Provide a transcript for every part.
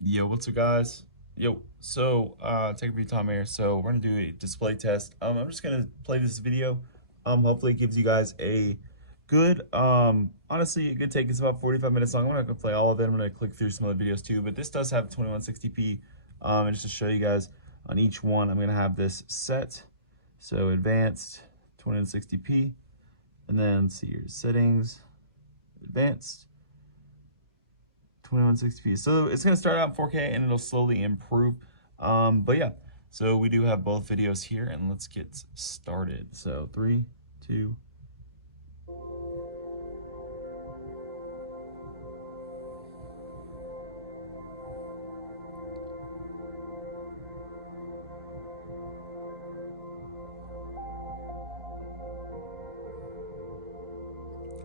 Yo, what's up, guys? Yo, so take a few time here. So we're gonna do a display test. I'm just gonna play this video. Hopefully it gives you guys a good, honestly, a good take. It's about 45 minutes long. I'm not gonna play all of it. I'm gonna click through some other videos too, but this does have 2160p. And just to show you guys on each one, I'm gonna have this set. So advanced, 2160p, and then see your settings, advanced. 2160p. So it's going to start out in 4K and it'll slowly improve. But yeah, so we do have both videos here and let's get started. So 3, 2.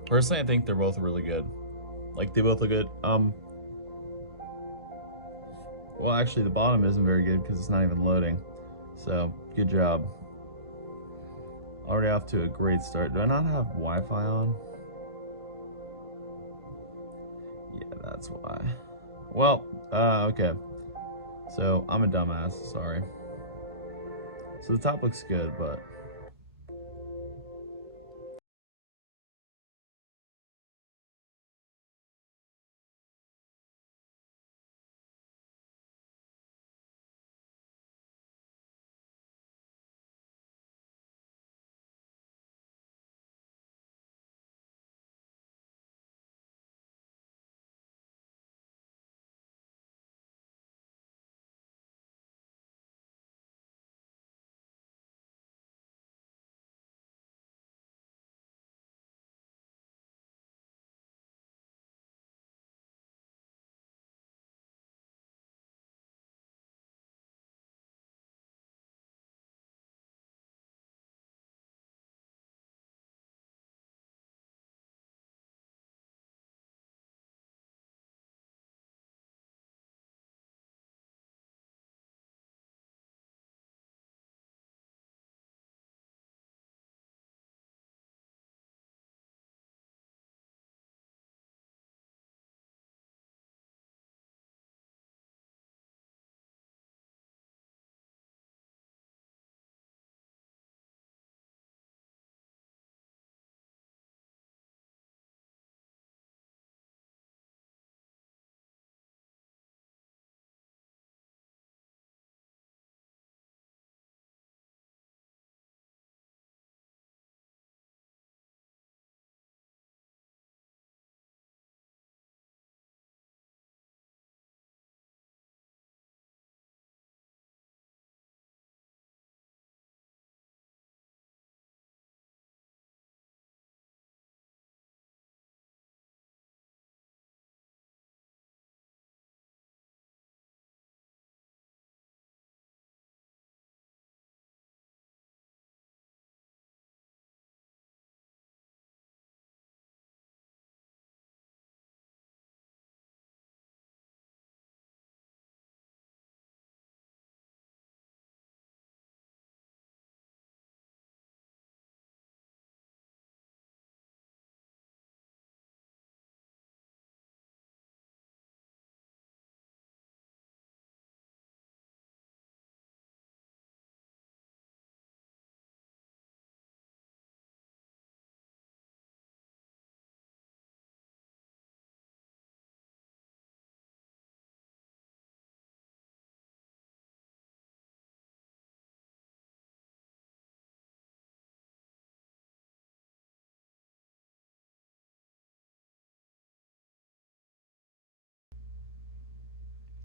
Personally, I think they're both really good. Like, they both look good. Well, actually, the bottom isn't very good because it's not even loading. So, good job. Already off to a great start. Do I not have Wi-Fi on? Yeah, that's why. Well, okay. So, I'm a dumbass, sorry. So the top looks good, but...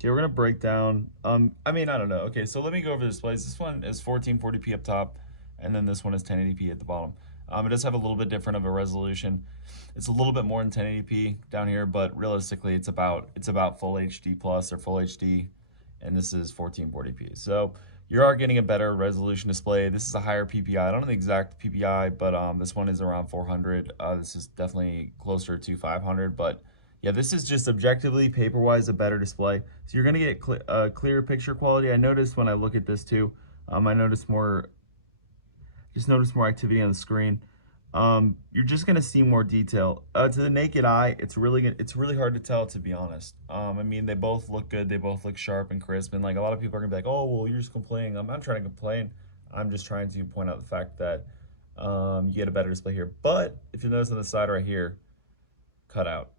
Okay, we're gonna break down. I mean, I don't know. Okay, so let me go over the displays. This one is 1440p up top, and then this one is 1080p at the bottom. It does have a little bit different of a resolution. It's a little bit more than 1080p down here, but realistically, it's about full HD plus or full HD, and this is 1440p. So you are getting a better resolution display. This is a higher PPI. I don't know the exact PPI, but this one is around 400. This is definitely closer to 500, but yeah, this is just objectively, paper-wise, a better display. So you're gonna get clearer picture quality. I noticed when I look at this too, I noticed more activity on the screen. you're just gonna see more detail. To the naked eye, it's really hard to tell, to be honest. I mean, they both look good, they both look sharp and crisp, and like a lot of people are gonna be like, "Oh, well, you're just complaining." I'm not trying to complain. I'm just trying to point out the fact that you get a better display here. But if you notice on the side right here, cutout,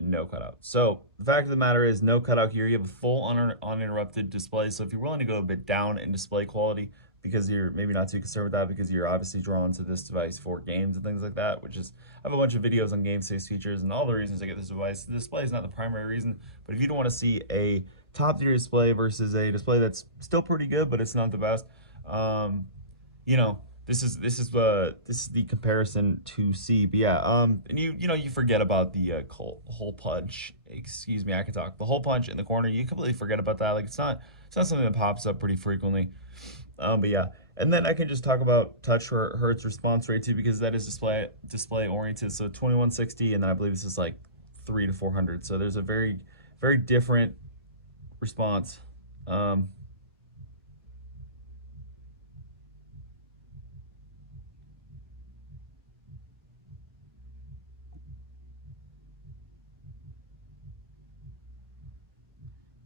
no cutout. So the fact of the matter is, no cutout here. You have a full uninterrupted display. So if you're willing to go a bit down in display quality because you're maybe not too concerned with that, because you're obviously drawn to this device for games and things like that, which is, I have a bunch of videos on game safe features and all the reasons I get this device. The display is not the primary reason, but if you don't want to see a top tier display versus a display that's still pretty good but it's not the best, um, you know, this is the comparison to see. But yeah, and you forget about the hole punch. Excuse me, I can talk. The hole punch in the corner, you completely forget about that. Like it's not something that pops up pretty frequently. But yeah, and then I can just talk about touch hertz response rate too, because that is display oriented. So 2160, and then I believe this is like 3 to 400. So there's a very different response. Um,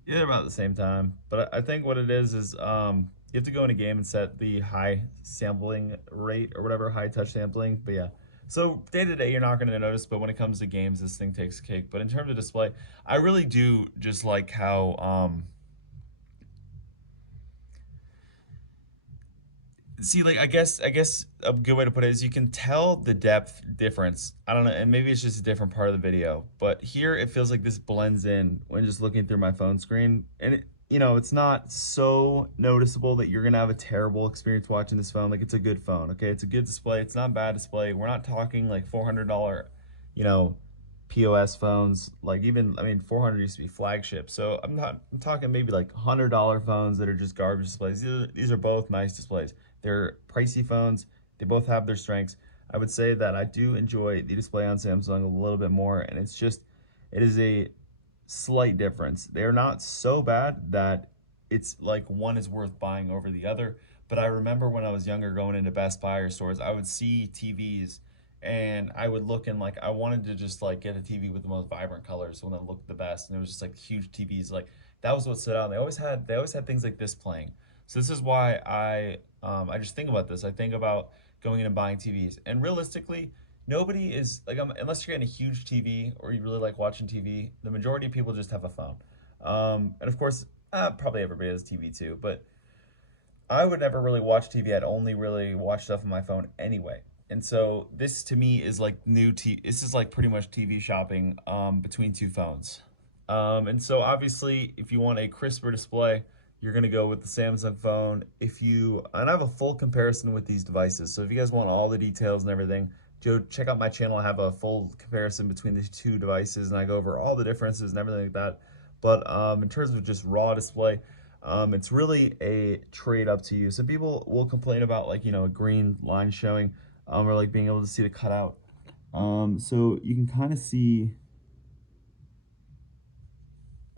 Yeah, they're about the same time. But I think what it is you have to go in a game and set the high sampling rate or whatever, high touch sampling. But yeah. So day to day you're not gonna notice, but when it comes to games, this thing takes a cake. But in terms of display, I really do just like how see, like I guess a good way to put it is you can tell the depth difference. I don't know, and maybe it's just a different part of the video, but here it feels like this blends in when just looking through my phone screen, and it's not so noticeable that you're gonna have a terrible experience watching this phone. Like, it's a good phone, okay? It's a good display. It's not a bad display. We're not talking like $400, you know, POS phones. Like, even, I mean, 400 used to be flagship. So I'm talking maybe like $100 phones that are just garbage displays. These are both nice displays. They're pricey phones. They both have their strengths. I would say that I do enjoy the display on Samsung a little bit more, and it is a slight difference. They're not so bad that it's like one is worth buying over the other. But I remember when I was younger going into Best Buy or stores, I would see TVs and I would look, and like I wanted to just like get a TV with the most vibrant colors, one that looked the best, and it was just like huge TVs. Like, that was what stood out. They always had things like this playing. So this is why I just think about this. I think about going in and buying TVs, and realistically, nobody is like, unless you're getting a huge TV or you really like watching TV. The majority of people just have a phone, and of course, probably everybody has a TV too. But I would never really watch TV. I'd only really watch stuff on my phone anyway. And so this to me is like new T. This is like pretty much TV shopping between two phones. And so obviously, if you want a crisper display, you're gonna go with the Samsung phone. And I have a full comparison with these devices. So if you guys want all the details and everything, go check out my channel. I have a full comparison between the two devices, and I go over all the differences and everything like that. But in terms of just raw display, it's really a trade up to you. Some people will complain about, like, a green line showing, or like being able to see the cutout. So you can kind of see.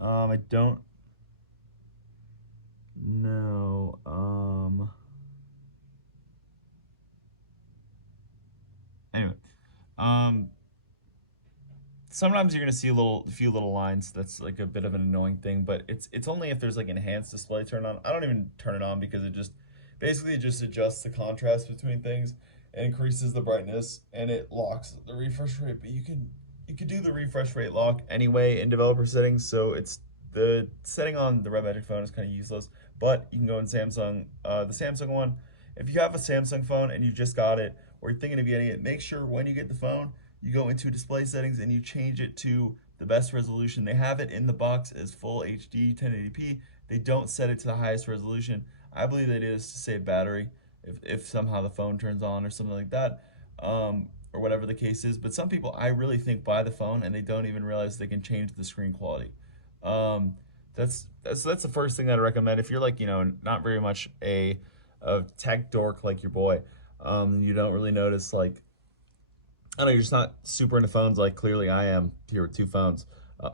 I don't know. Anyway, um, sometimes you're gonna see a few little lines. That's like a bit of an annoying thing, but it's only if there's like enhanced display turned on. I don't even turn it on because it just adjusts the contrast between things, and increases the brightness, and it locks the refresh rate. But you can do the refresh rate lock anyway in developer settings, so it's the setting on the RedMagic phone is kind of useless. But you can go in Samsung, the Samsung one. If you have a Samsung phone and you just got it, or you're thinking of getting it, make sure when you get the phone, you go into display settings and you change it to the best resolution. They have it in the box as full HD 1080p. They don't set it to the highest resolution. I believe that is to save battery if somehow the phone turns on or something like that, or whatever the case is. But some people, I really think, buy the phone and they don't even realize they can change the screen quality. Um, that's the first thing that I recommend. If you're like, not very much a tech dork like your boy, you don't really notice, like, I don't know, you're just not super into phones like clearly I am here with two phones. Uh,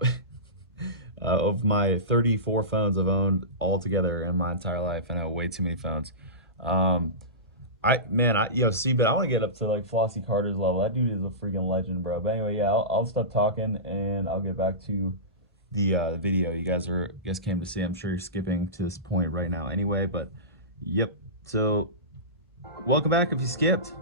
of my 34 phones I've owned all together in my entire life, and I have way too many phones. Um, Yo, see, but I want to get up to like Flossie Carter's level. That dude is a freaking legend, bro. But anyway, yeah, I'll stop talking and I'll get back to the video you guys came to see. I'm sure you're skipping to this point right now anyway, but yep. So welcome back if you skipped.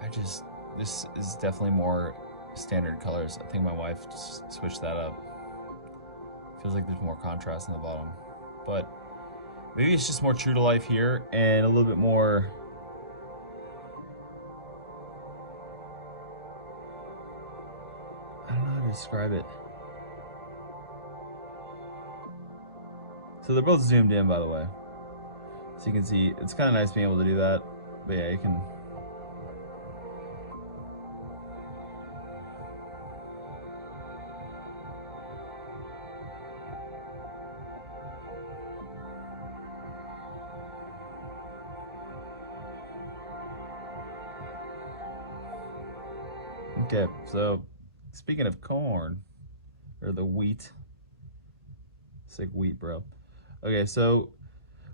I just this is definitely more standard colors. I think my wife just switched that up. Feels like there's more contrast in the bottom, but maybe it's just more true to life here and a little bit more. I don't know how to describe it. So they're both zoomed in, by the way. So you can see, it's kind of nice being able to do that. But yeah, you can. Okay, so speaking of corn, or the wheat, it's like wheat, bro. Okay, so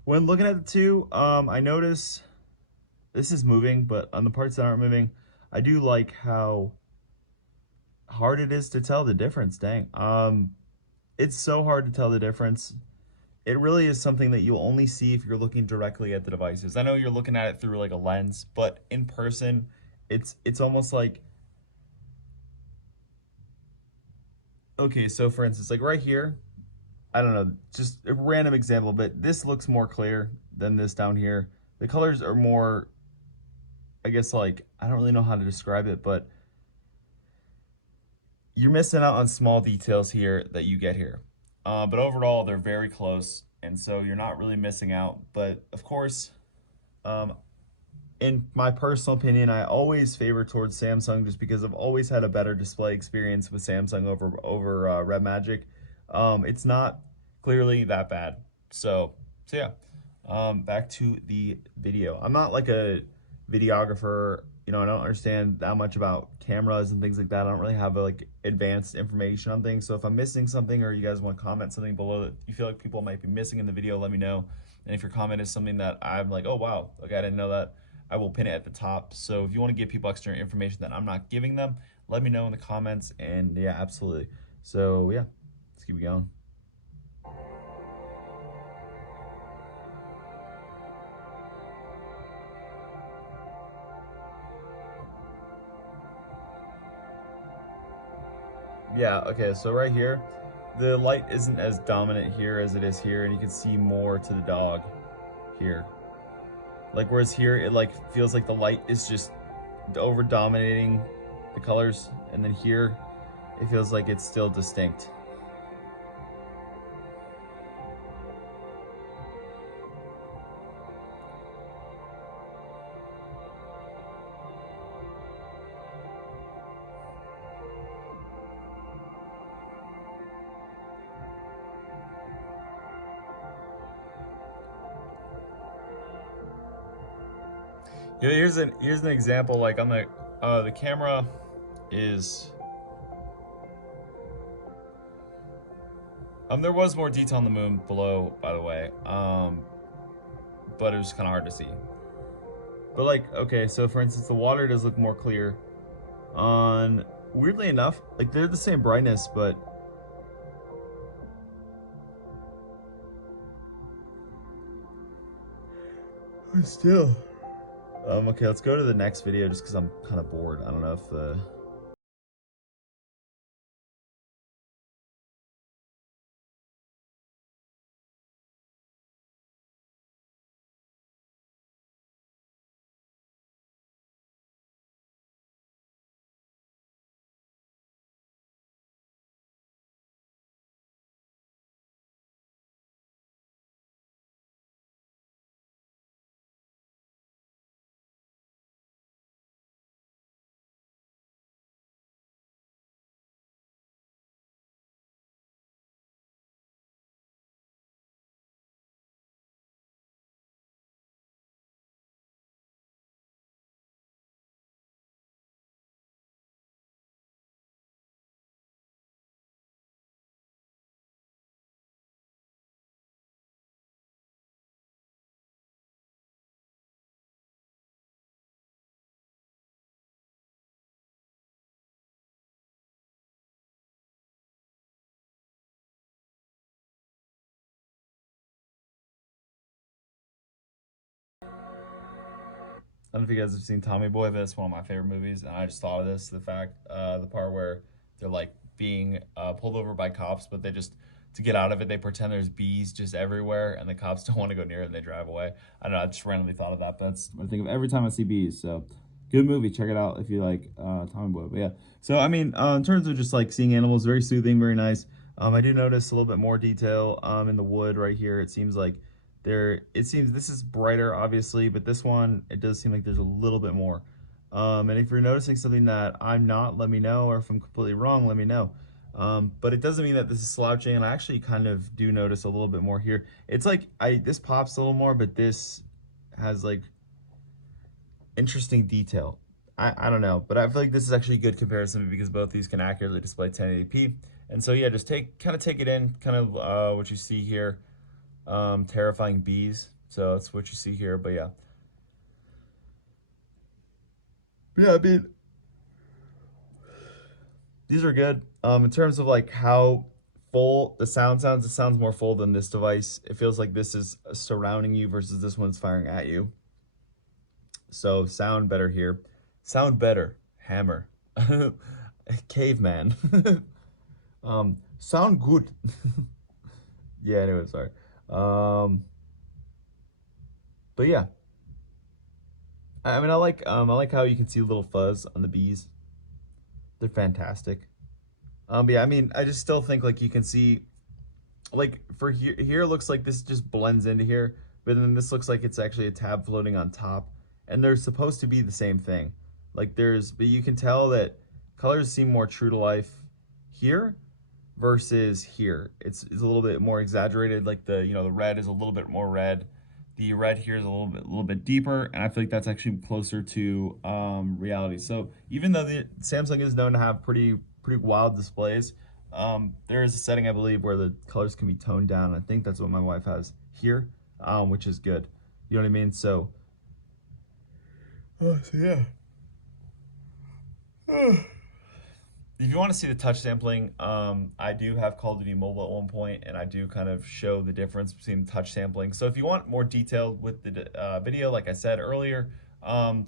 when looking at the two, I notice this is moving, but on the parts that aren't moving, I do like how hard it is to tell the difference. Dang. It's so hard to tell the difference. It really is something that you'll only see if you're looking directly at the devices. I know you're looking at it through like a lens, but in person, it's almost like, okay, so for instance, like right here, I don't know, just a random example, but this looks more clear than this down here. The colors are more, I guess, like, I don't really know how to describe it, but you're missing out on small details here that you get here. But overall, they're very close, and so you're not really missing out. But of course, um, in my personal opinion, I always favor towards Samsung just because I've always had a better display experience with Samsung over RedMagic. It's not clearly that bad. So yeah. Back to the video. I'm not like a videographer. I don't understand that much about cameras and things like that. I don't really have like advanced information on things. So if I'm missing something or you guys want to comment something below that you feel like people might be missing in the video, let me know. And if your comment is something that I'm like, oh wow, okay, I didn't know that, I will pin it at the top. So if you want to give people extra information that I'm not giving them, let me know in the comments. And yeah, absolutely. So yeah, let's keep going. Yeah, okay, so right here, the light isn't as dominant here as it is here, and you can see more to the dog here. Like, whereas here, it like feels like the light is just over dominating the colors, and then here, it feels like it's still distinct. Yeah, here's an example. Like on the camera is there was more detail on the moon below, by the way. But it was kind of hard to see. But like, okay, so for instance, the water does look more clear. On weirdly enough, like they're the same brightness, but still. Okay, let's go to the next video just because I'm kind of bored. I don't know if I don't know if you guys have seen Tommy Boy, but it's one of my favorite movies, and I just thought of this, the part where they're like being pulled over by cops, but they just, to get out of it, they pretend there's bees just everywhere, and the cops don't want to go near it, and they drive away. I don't know, I just randomly thought of that, but that's what I think of every time I see bees, so good movie, check it out if you like Tommy Boy, but yeah. So, I mean, in terms of just like seeing animals, very soothing, very nice. I do notice a little bit more detail in the wood right here. It seems like it seems this is brighter obviously, but this one it does seem like there's a little bit more. And if you're noticing something that I'm not, let me know, or if I'm completely wrong, let me know. But it doesn't mean that this is slouching, and I actually kind of do notice a little bit more here. It's like this pops a little more, but this has like interesting detail. I don't know, but I feel like this is actually a good comparison because both these can accurately display 1080p. And so yeah, just take it in, kind of what you see here. Terrifying bees. So that's what you see here. But yeah, I mean, these are good. In terms of like how full the sound sounds, it sounds more full than this device. It feels like this is surrounding you versus this one's firing at you. So sound better here. Sound better. Hammer. Caveman. Sound good. Yeah, anyway, sorry. Um, but yeah. I mean I like how you can see a little fuzz on the bees. They're fantastic. But yeah, I mean, I just still think like you can see, like for here it looks like this just blends into here, but then this looks like it's actually a tab floating on top, and they're supposed to be the same thing. Like but you can tell that colors seem more true to life here versus here. It's a little bit more exaggerated. Like the red is a little bit more red. The red here is a little bit deeper, and I feel like that's actually closer to reality. So even though the Samsung is known to have pretty wild displays, there is a setting I believe where the colors can be toned down. I think that's what my wife has here, which is good. You know what I mean? So, so yeah. If you want to see the touch sampling, I do have Call of Duty Mobile at one point, and I do kind of show the difference between touch sampling. So if you want more detail with the video, like I said earlier,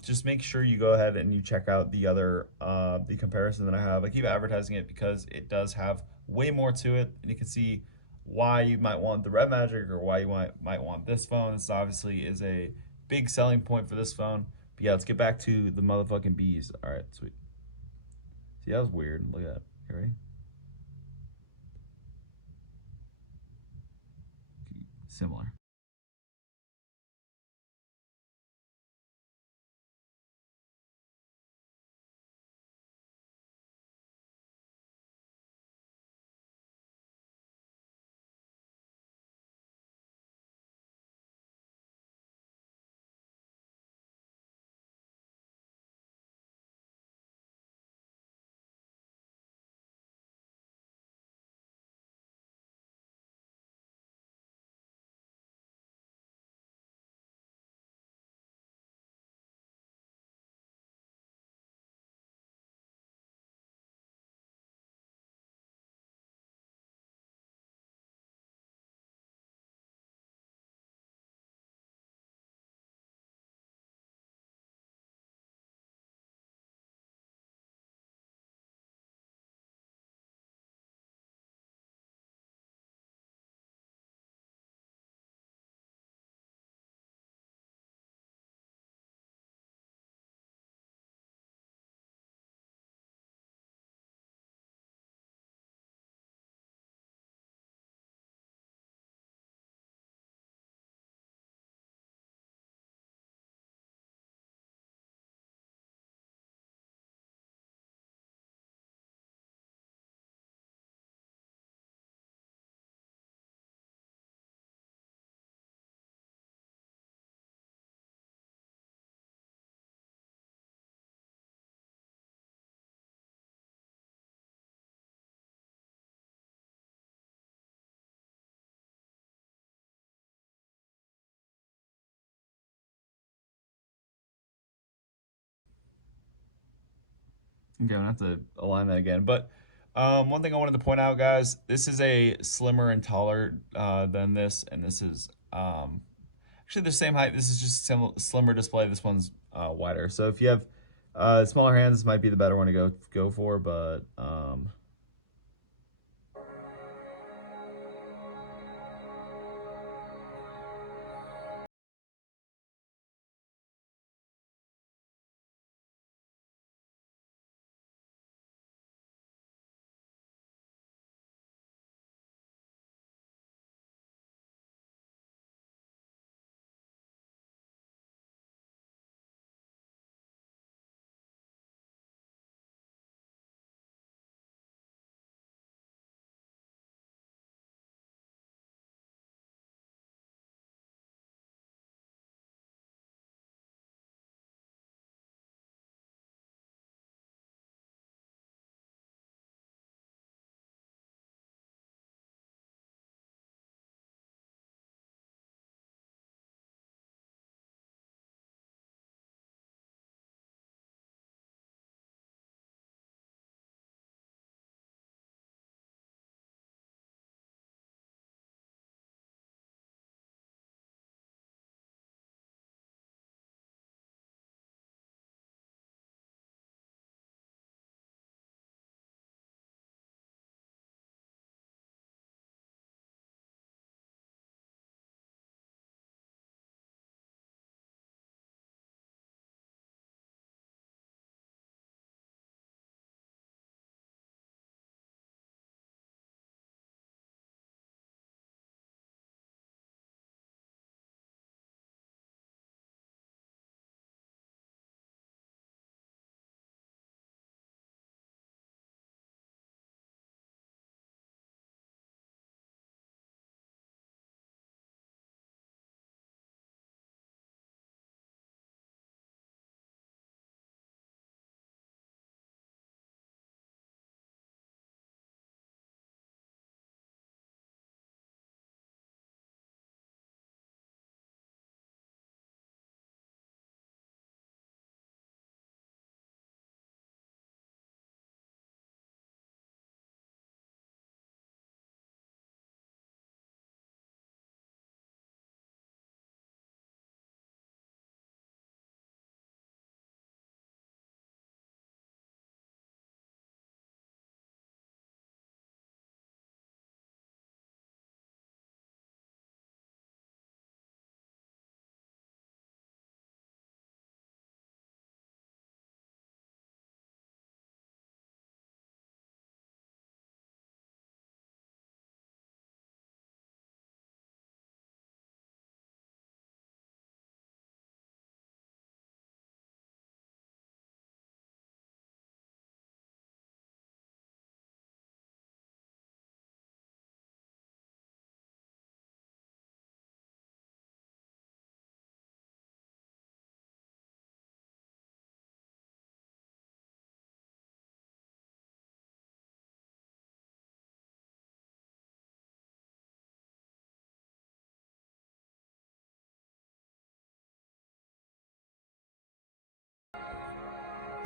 just make sure you go ahead and you check out the comparison that I have. I keep advertising it because it does have way more to it, and you can see why you might want the RedMagic or why you might want this phone. This obviously is a big selling point for this phone. But yeah, let's get back to the motherfucking bees. All right, sweet. See, that was weird. Look at that. You ready? Similar. Okay, I'm gonna have to align that again. But one thing I wanted to point out, guys, this is a slimmer and taller than this, and this is actually the same height. This is just a slimmer display. This one's wider. So if you have smaller hands, this might be the better one to go for. But all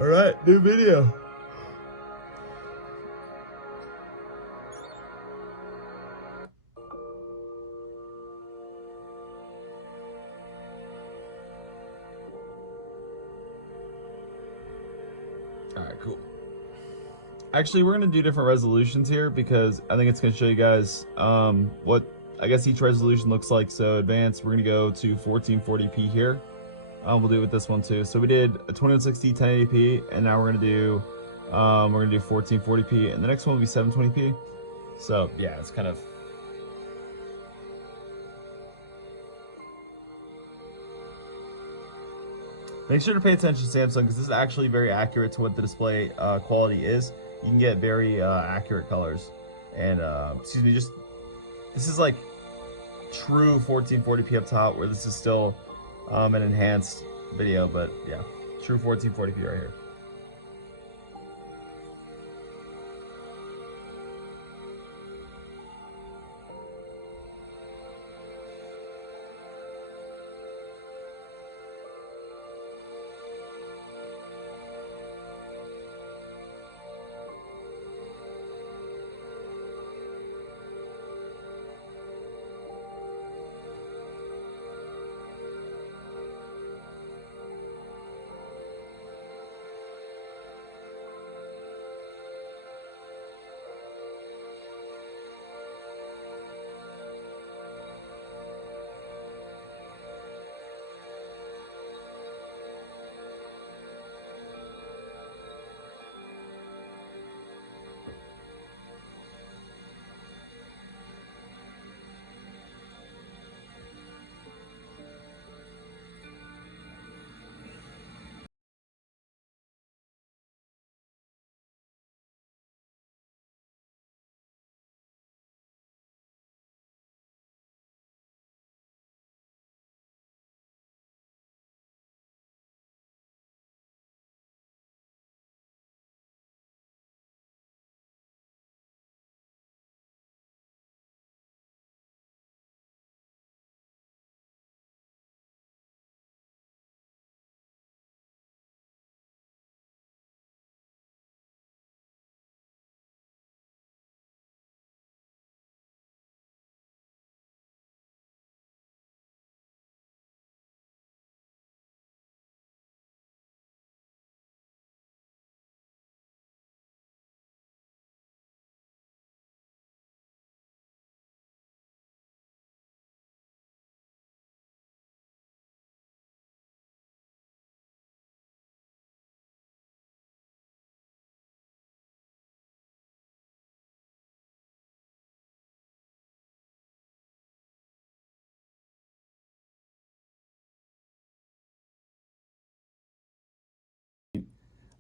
right, new video. All right, cool. Actually, we're gonna do different resolutions here because I think it's gonna show you guys what I guess each resolution looks like. So advanced, we're gonna go to 1440p here. We'll do it with this one too. So we did a 2160 1080p, and now we're gonna do 1440p, and the next one will be 720p. So yeah, it's kind of. Make sure to pay attention to Samsung because this is actually very accurate to what the display quality is. You can get very accurate colors, and excuse me, just this is like true 1440p up top, where this is still an enhanced video, but yeah, true 1440p right here.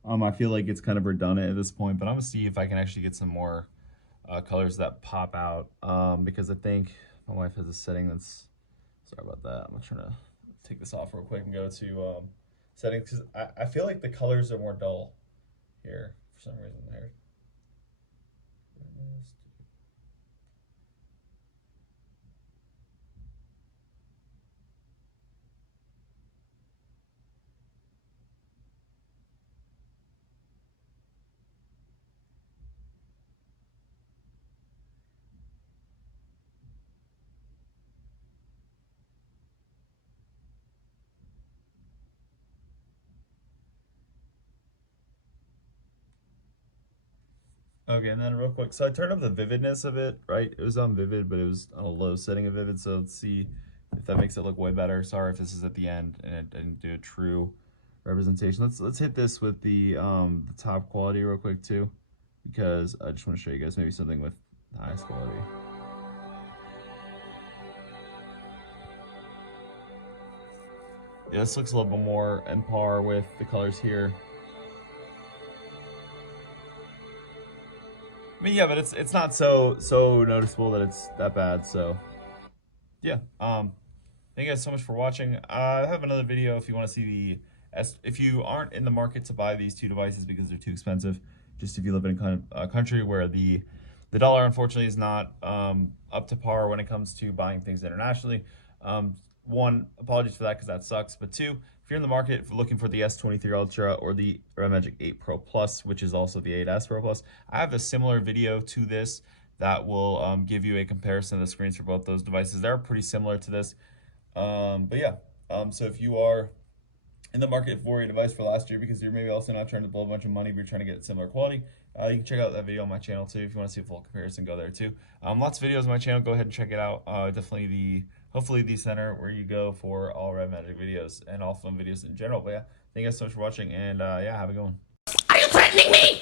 I feel like it's kind of redundant at this point, but I'm gonna see if I can actually get some more colors that pop out, because I think my wife has a setting that's, sorry about that. I'm trying to take this off real quick and go to settings, because I feel like the colors are more dull here for some reason there. Okay, and then real quick, so I turned up the vividness of it, right? It was on vivid, but it was on a low setting of vivid, so let's see if that makes it look way better. Sorry if this is at the end and it didn't do a true representation. Let's hit this with the top quality real quick too, because I just want to show you guys maybe something with the highest quality. Yeah, this looks a little bit more in par with the colors here. I mean, yeah, but it's not so noticeable that it's that bad. So yeah, thank you guys so much for watching. I have another video if you want to see if you aren't in the market to buy these two devices because they're too expensive, just if you live in kind of a country where the dollar unfortunately is not up to par when it comes to buying things internationally. One, apologies for that because that sucks. But two, if you're in the market for looking for the S23 Ultra or the RedMagic 8 Pro Plus, which is also the 8S Pro Plus, I have a similar video to this that will give you a comparison of the screens for both those devices. They're pretty similar to this. But yeah, so if you are in the market for a device for last year because you're maybe also not trying to blow a bunch of money, but you're trying to get similar quality, you can check out that video on my channel too. If you want to see a full comparison, go there too. Lots of videos on my channel. Go ahead and check it out. Definitely hopefully the center where you go for all RedMagic videos and all fun videos in general. But yeah, thank you guys so much for watching, and yeah, have a good one. Are you threatening me?